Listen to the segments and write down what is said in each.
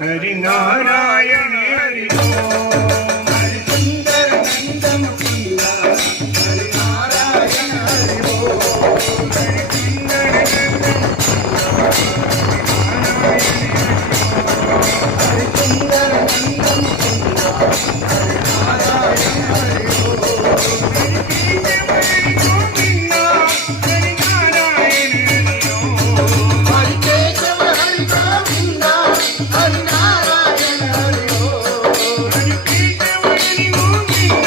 हरि नारायण हरि ओम हरि सुंदर नंद मुकुंद हरि नारायण हरि ओम हरि सुंदर नंद मुकुंद हरि नारायण हरि ओम हरि केशव गोविंद हरि नारायण हरि ओम हरि केशव हरि गोविंद हरि नारायण हरि ओम हरि केशव हरि गोविंद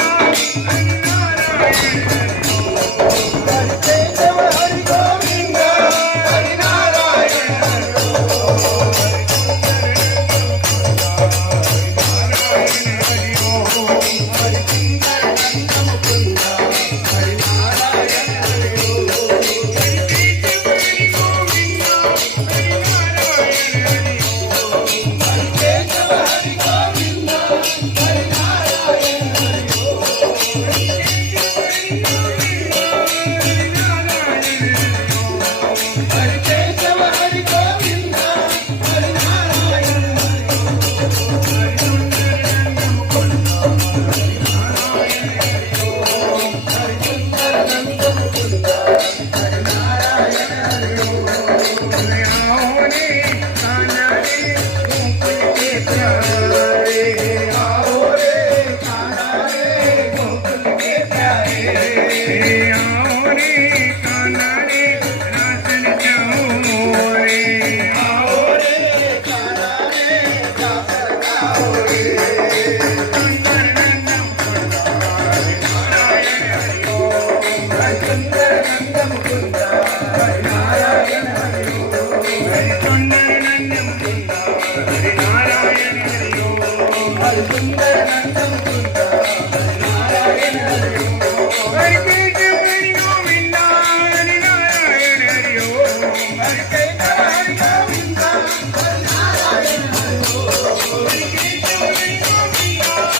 हरि नारायण हरि ओम हरि केशव हरि गोविंद हरि नारायण हरि ओम हरि सुंदर नंद मुकुंद हरि नारायण हरि ओम हरि केशव हरि गोविंद हरि नारायण हरि ओम हरि केशव हरि गोविंद हरि नारायण हरि ओम हरि केशव हरि गोविंद हरि नारायण हरि ओम हरि केशव हरि गोविंद हरि नारायण हरि ओम हरि सुंदर नंद मुकुंद हरि नारायण हरि ओम हरि सुंदर नंद मुकुंद हरि नारायण हरि ओम आओ रे कान्हा रे गोकुल के प्यारे आओ रे कान्हा रे गोकुल के प्यारे आओ रे कान्हा रे रासन जाओ मोरे आओ रे कान्हा रे जाकर गाओ रे सुंदर नंद मुकुंद हरि नारायण हरि ओम हरि सुंदर नंद मुकुंद हरि नारायण हरि ओम हरि सुंदर नंद मुकुंद हरि नारायण हरि ओम हरि सुंदर नंद मुकुंद